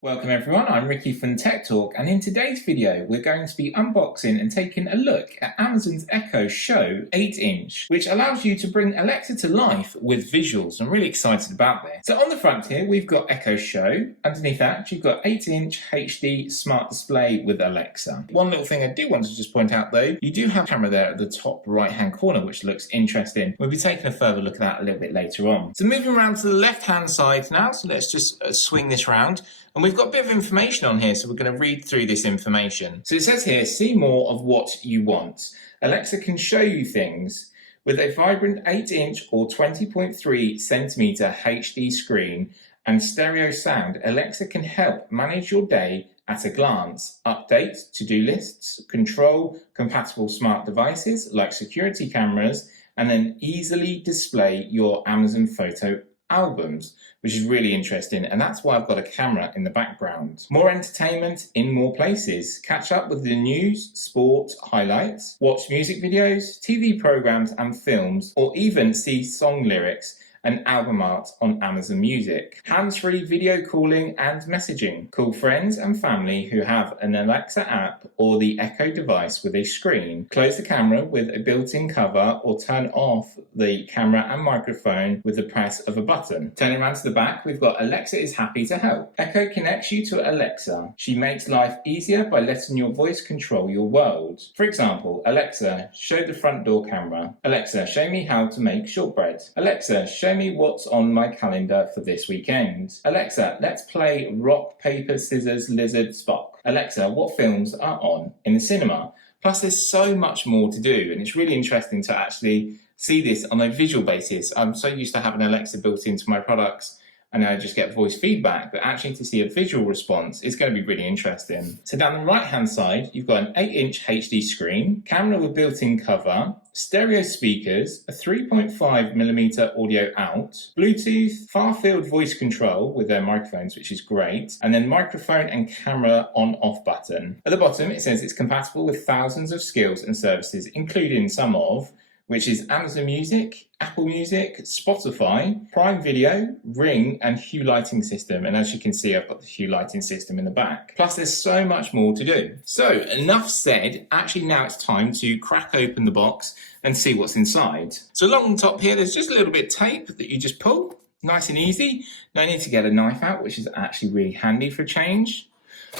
Welcome everyone, I'm Ricky from Tech Talk, and in today's video we're going to be unboxing and taking a look at Amazon's Echo Show 8-inch, which allows you to bring Alexa to life with visuals. I'm really excited about this. So on the front here we've got Echo Show, underneath that you've got 8-inch HD smart display with Alexa. One little thing I do want to just point out though, you do have a camera there at the top right hand corner which looks interesting. We'll be taking a further look at that a little bit later on. So moving around to the left hand side now, so let's just swing this round. And we've got a bit of information on here, so we're going to read through this information. So it says here, see more of what you want. Alexa can show you things. With a vibrant 8-inch or 20.3 centimeter HD screen and stereo sound, Alexa can help manage your day at a glance. Update to-do lists, control compatible smart devices like security cameras, and then easily display your Amazon photo albums, which is really interesting, and that's why I've got a camera in the background. More entertainment in more places. Catch up with the news, sport, highlights, watch music videos, TV programs and films, or even see song lyrics and album art on Amazon Music. Hands-free video calling and messaging. Call friends and family who have an Alexa app or the Echo device with a screen. Close the camera with a built-in cover or turn off the camera and microphone with the press of a button. Turning around to the back, we've got Alexa is happy to help. Echo connects you to Alexa. She makes life easier by letting your voice control your world. For example, Alexa, show the front door camera. Alexa, show me how to make shortbread. Alexa, show me what's on my calendar for this weekend. Alexa, let's play rock, paper, scissors, lizard, Spock. Alexa, what films are on in the cinema? Plus there's so much more to do, and it's really interesting to actually see this on a visual basis. I'm so used to having Alexa built into my products and I just get voice feedback, but actually to see a visual response is going to be really interesting. So down the right hand side, you've got an 8-inch HD screen, camera with built-in cover, stereo speakers, a 3.5mm audio out, Bluetooth, far-field voice control with their microphones, which is great, and then microphone and camera on-off button. At the bottom, it says it's compatible with thousands of skills and services, including some of, which is Amazon Music, Apple Music, Spotify, Prime Video, Ring, and Hue lighting system. And as you can see, I've got the Hue lighting system in the back. Plus, there's so much more to do. So, enough said. Actually, now it's time to crack open the box and see what's inside. So along the top here, there's just a little bit of tape that you just pull. Nice and easy. No need to get a knife out, which is actually really handy for a change.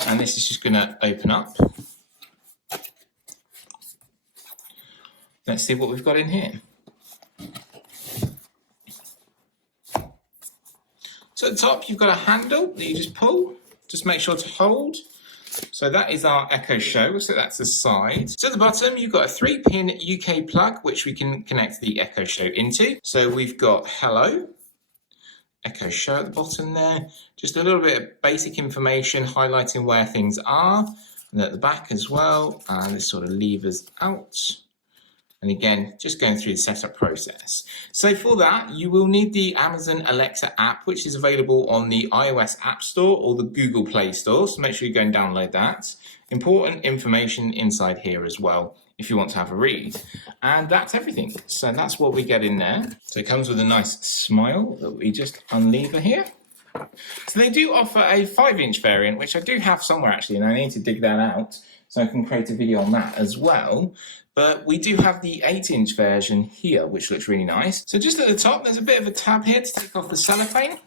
And this is just going to open up. Let's see what we've got in here. So at the top, you've got a handle that you just pull. Just make sure to hold. So that is our Echo Show, so that's the side. So at the bottom, you've got a 3-pin UK plug, which we can connect the Echo Show into. So we've got hello, Echo Show at the bottom there. Just a little bit of basic information highlighting where things are. And at the back as well, and this sort of levers out. And again, just going through the setup process. So for that, you will need the Amazon Alexa app, which is available on the iOS App Store or the Google Play Store. So make sure you go and download that. Important information inside here as well, if you want to have a read. And that's everything. So that's what we get in there. So it comes with a nice smile that we just unlever here. So they do offer a 5-inch variant, which I do have somewhere actually, and I need to dig that out so I can create a video on that as well. But we do have the 8-inch version here, which looks really nice. So just at the top, there's a bit of a tab here to take off the cellophane.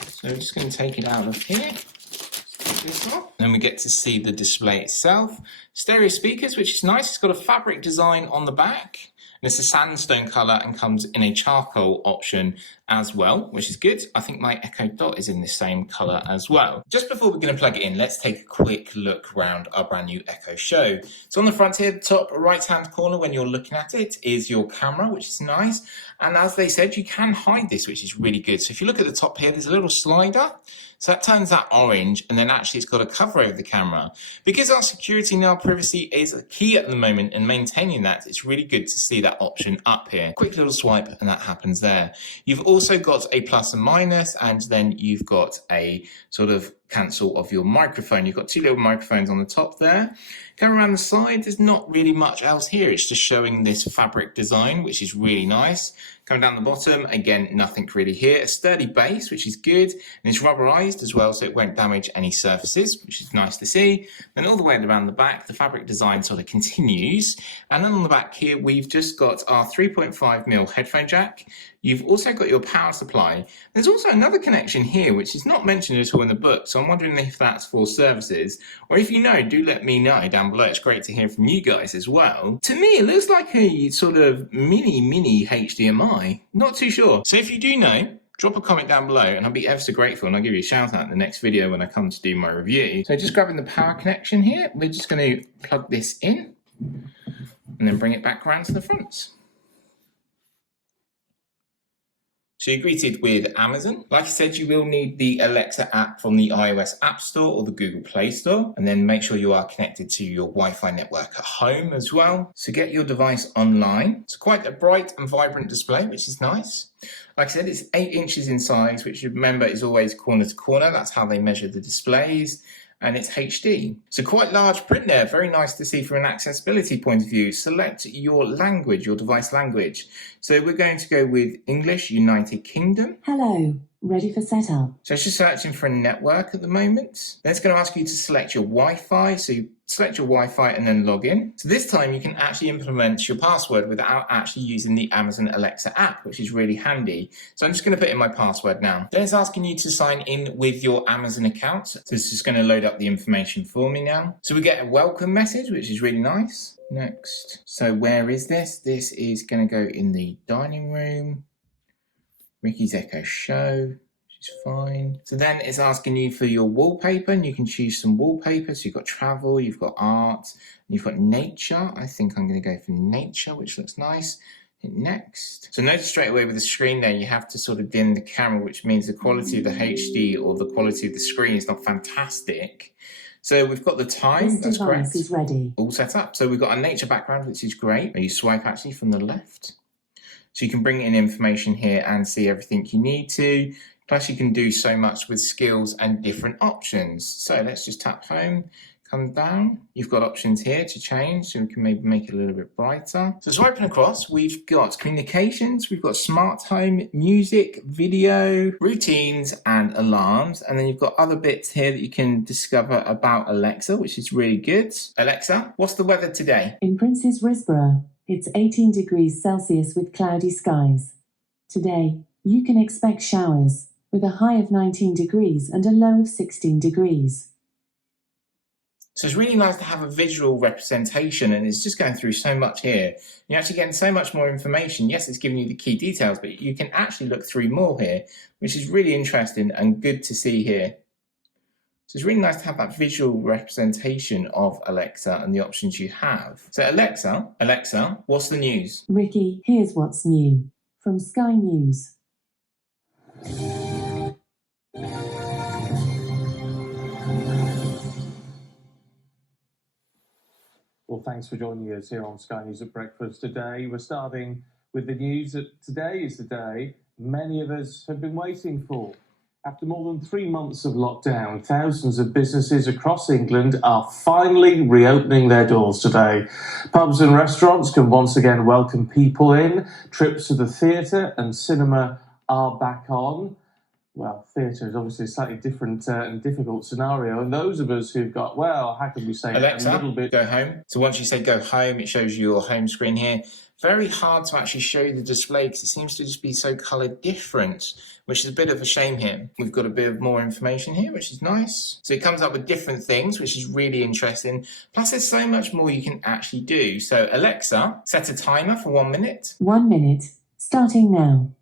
So I'm just going to take it out of here. This off. Then we get to see the display itself. Stereo speakers, which is nice. It's got a fabric design on the back. And it's a sandstone colour and comes in a charcoal option as well, which is good. I think my Echo Dot is in the same colour as well. Just before we're going to plug it in, let's take a quick look around our brand new Echo Show. So on the front here, the top right hand corner when you're looking at it is your camera, which is nice. And as they said, you can hide this, which is really good. So if you look at the top here, there's a little slider. So that turns that orange, and then actually it's got a cover over the camera. Because our security and our privacy is key at the moment in maintaining that, it's really good to see that option up here. Quick little swipe, and that happens there. You've also got a plus and minus, and then you've got a sort of cancel of your microphone. You've got two little microphones on the top there. Come around the side, there's not really much else here. It's just showing this fabric design, which is really nice. Coming down the bottom, again, nothing really here. A sturdy base, which is good, and it's rubberized as well, so it won't damage any surfaces, which is nice to see. Then all the way around the back, the fabric design sort of continues. And then on the back here, we've just got our 3.5mm headphone jack. You've also got your power supply. There's also another connection here, which is not mentioned at all in the book, so I'm wondering if that's for services, or if you know, do let me know down below. It's great to hear from you guys as well. To me, it looks like a sort of mini HDMI. Not too sure. So if you do know, drop a comment down below and I'll be ever so grateful, and I'll give you a shout out in the next video when I come to do my review. So just grabbing the power connection here, we're just going to plug this in and then bring it back around to the front. So you're greeted with Amazon. Like I said, you will need the Alexa app from the iOS App Store or the Google Play Store, and then make sure you are connected to your Wi-Fi network at home as well. So get your device online. It's quite a bright and vibrant display, which is nice. Like I said, it's 8 inches in size, which remember is always corner to corner. That's how they measure the displays. And it's HD. So quite large print there, very nice to see from an accessibility point of view. Select your language, your device language. So we're going to go with English, United Kingdom. Hello, ready for setup. So it's just searching for a network at the moment. Then it's going to ask you to select your Wi-Fi. So you select your Wi-Fi and then log in. So this time you can actually implement your password without actually using the Amazon Alexa app, which is really handy. So I'm just going to put in my password now. Then it's asking you to sign in with your Amazon account. So this is going to load up the information for me now. So we get a welcome message, which is really nice. Next. So where is this? This is going to go in the dining room. Ricky's Echo Show. Which is fine. So then it's asking you for your wallpaper, and you can choose some wallpaper. So you've got travel, you've got art, and you've got nature. I think I'm going to go for nature, which looks nice. Hit next. So notice straight away with the screen there, you have to sort of dim the camera, which means the quality of the HD or the quality of the screen is not fantastic. So we've got the time, that's correct. This device is ready. All set up. So we've got a nature background, which is great. You swipe actually from the left. So you can bring in information here and see everything you need to. Plus you can do so much with skills and different options. So let's just tap home, come down. You've got options here to change, so we can maybe make it a little bit brighter. So swiping across, we've got communications, we've got smart home, music, video, routines and alarms. And then you've got other bits here that you can discover about Alexa, which is really good. Alexa, what's the weather today? In Prince's Risborough, it's 18 degrees Celsius with cloudy skies. Today, you can expect showers, with a high of 19 degrees and a low of 16 degrees. So it's really nice to have a visual representation, and it's just going through so much here. You're actually getting so much more information. Yes, it's giving you the key details, but you can actually look through more here, which is really interesting and good to see here. So it's really nice to have that visual representation of Alexa and the options you have. So Alexa, what's the news? Ricky, here's what's new. From Sky News. Well, thanks for joining us here on Sky News at Breakfast today. We're starting with the news that today is the day many of us have been waiting for. After more than 3 months of lockdown, thousands of businesses across England are finally reopening their doors today. Pubs and restaurants can once again welcome people in. Trips to the theatre and cinema are back on. Well, theatre is obviously a slightly different and difficult scenario. And those of us who've got, well, how can we say Alexa, a little bit... go home. So once you say go home, it shows you your home screen here. Very hard to actually show you the display because it seems to just be so coloured different, which is a bit of a shame here. We've got a bit of more information here, which is nice. So it comes up with different things, which is really interesting. Plus, there's so much more you can actually do. So Alexa, set a timer for 1 minute. 1 minute, starting now.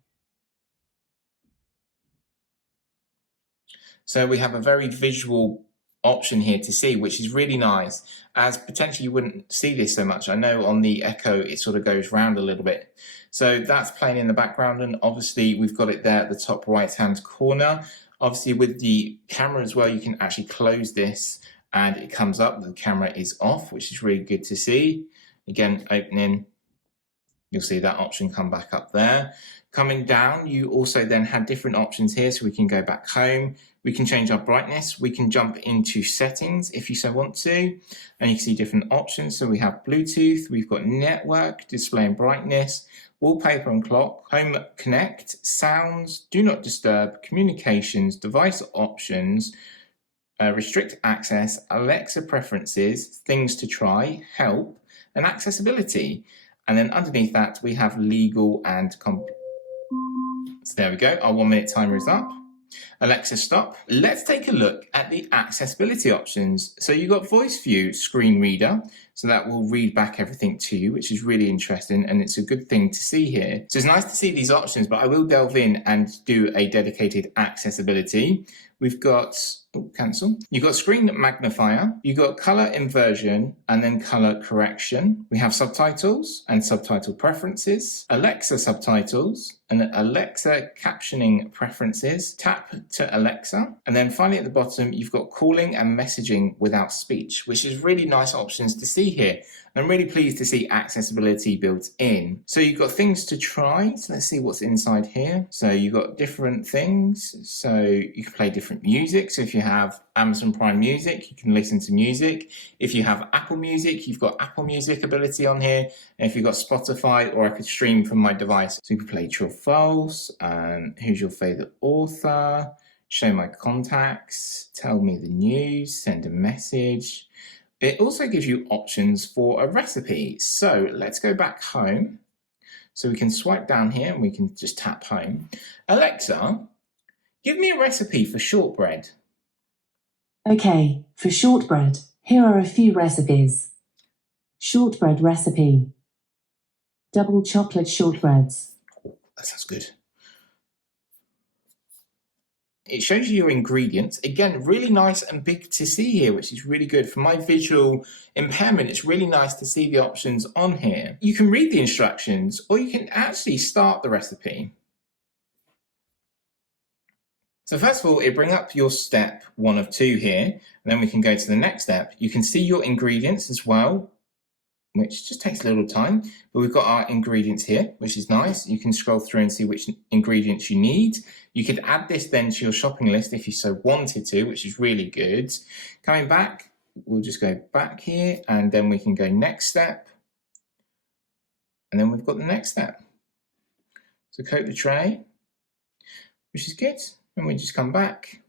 So we have a very visual option here to see, which is really nice, as potentially you wouldn't see this so much. I know on the Echo it sort of goes round a little bit. So that's playing in the background, and obviously we've got it there at the top right hand corner. Obviously with the camera as well, you can actually close this and it comes up, the camera is off, which is really good to see. Again, opening, you'll see that option come back up there. Coming down, you also then have different options here, so we can go back home. We can change our brightness. We can jump into settings if you so want to, and you can see different options. So we have Bluetooth, we've got network, display and brightness. wallpaper and clock, home connect, sounds, do not disturb, communications, device options, restrict access, Alexa preferences, things to try, help, and accessibility. And then underneath that, we have legal and so there we go. Our 1 minute timer is up. Alexa, stop. Let's take a look at the accessibility options. So you've got voice view screen reader. So that will read back everything to you, which is really interesting. And it's a good thing to see here. So it's nice to see these options, but I will delve in and do a dedicated accessibility. We've got, cancel. You've got screen magnifier, you've got color inversion and then color correction. We have subtitles and subtitle preferences, Alexa subtitles and Alexa captioning preferences, tap to Alexa. And then finally at the bottom, you've got calling and messaging without speech, which is really nice options to see here. I'm really pleased to see accessibility built in. So you've got things to try. So let's see what's inside here. So you've got different things. So you can play different music. So if you have Amazon Prime Music, you can listen to music. If you have Apple Music, you've got Apple Music ability on here. And if you've got Spotify, or I could stream from my device. So you can play true or false, and who's your favorite author, show my contacts, tell me the news, send a message. It also gives you options for a recipe. So let's go back home. So we can swipe down here and we can just tap home. Alexa, give me a recipe for shortbread. Okay, for shortbread, here are a few recipes. Shortbread recipe. Double chocolate shortbreads. That sounds good. It shows you your ingredients. Again, really nice and big to see here, which is really good. For my visual impairment, it's really nice to see the options on here. You can read the instructions, or you can actually start the recipe. So first of all, it brings up your step 1 of 2 here, and then we can go to the next step. You can see your ingredients as well, which just takes a little time, but we've got our ingredients here, which is nice. You can scroll through and see which ingredients you need. You could add this then to your shopping list if you so wanted to, which is really good. Coming back, we'll just go back here, and then we can go next step. And then we've got the next step. So coat the tray, which is good. And we just come back.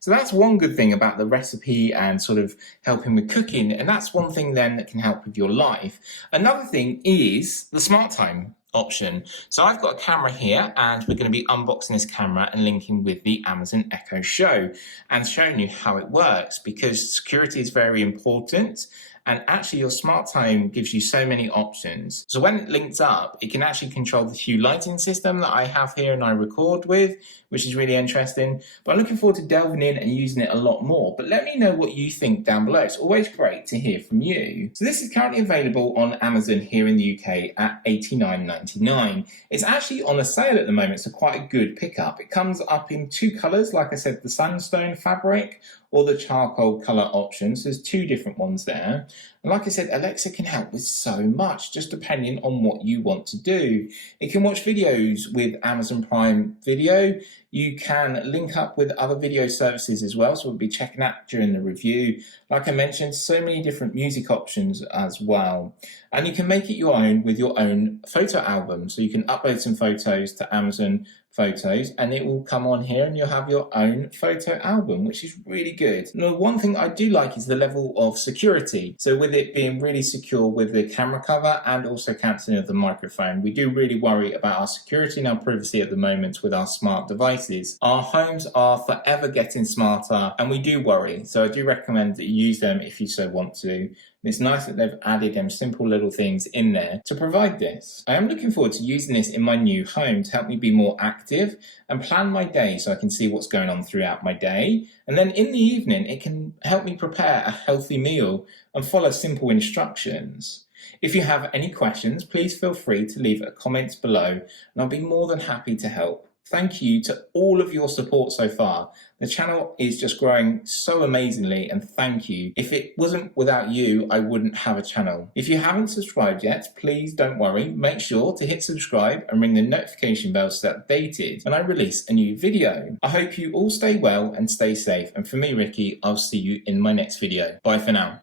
So that's one good thing about the recipe and sort of helping with cooking. And that's one thing then that can help with your life. Another thing is the smart time option. So I've got a camera here, and we're going to be unboxing this camera and linking with the Amazon Echo Show and showing you how it works, because security is very important. And actually your smart time gives you so many options. So when it links up, it can actually control the Hue lighting system that I have here and I record with, which is really interesting. But I'm looking forward to delving in and using it a lot more. But let me know what you think down below. It's always great to hear from you. So this is currently available on Amazon here in the UK at $89.99. It's actually on a sale at the moment, so quite a good pickup. It comes up in 2 colours, like I said, the sandstone fabric or the charcoal colour options. There's 2 different ones there. And like I said, Alexa can help with so much, just depending on what you want to do. It can watch videos with Amazon Prime Video. You can link up with other video services as well, so we'll be checking that during the review. Like I mentioned, so many different music options as well. And you can make it your own with your own photo album. So you can upload some photos to Amazon Photos, and it will come on here and you'll have your own photo album, which is really good. Now, one thing I do like is the level of security. So with it being really secure with the camera cover and also cancelling of the microphone, we do really worry about our security and our privacy at the moment with our smart devices. Our homes are forever getting smarter, and we do worry. So I do recommend that you use them if you so want to. It's nice that they've added them simple little things in there to provide this. I am looking forward to using this in my new home to help me be more active and plan my day so I can see what's going on throughout my day. And then in the evening, it can help me prepare a healthy meal and follow simple instructions. If you have any questions, please feel free to leave a comment below, and I'll be more than happy to help. Thank you to all of your support so far. The channel is just growing so amazingly, and thank you. If it wasn't without you, I wouldn't have a channel. If you haven't subscribed yet, please don't worry. Make sure to hit subscribe and ring the notification bell to stay updated when I release a new video. I hope you all stay well and stay safe. And for me, Ricky, I'll see you in my next video. Bye for now.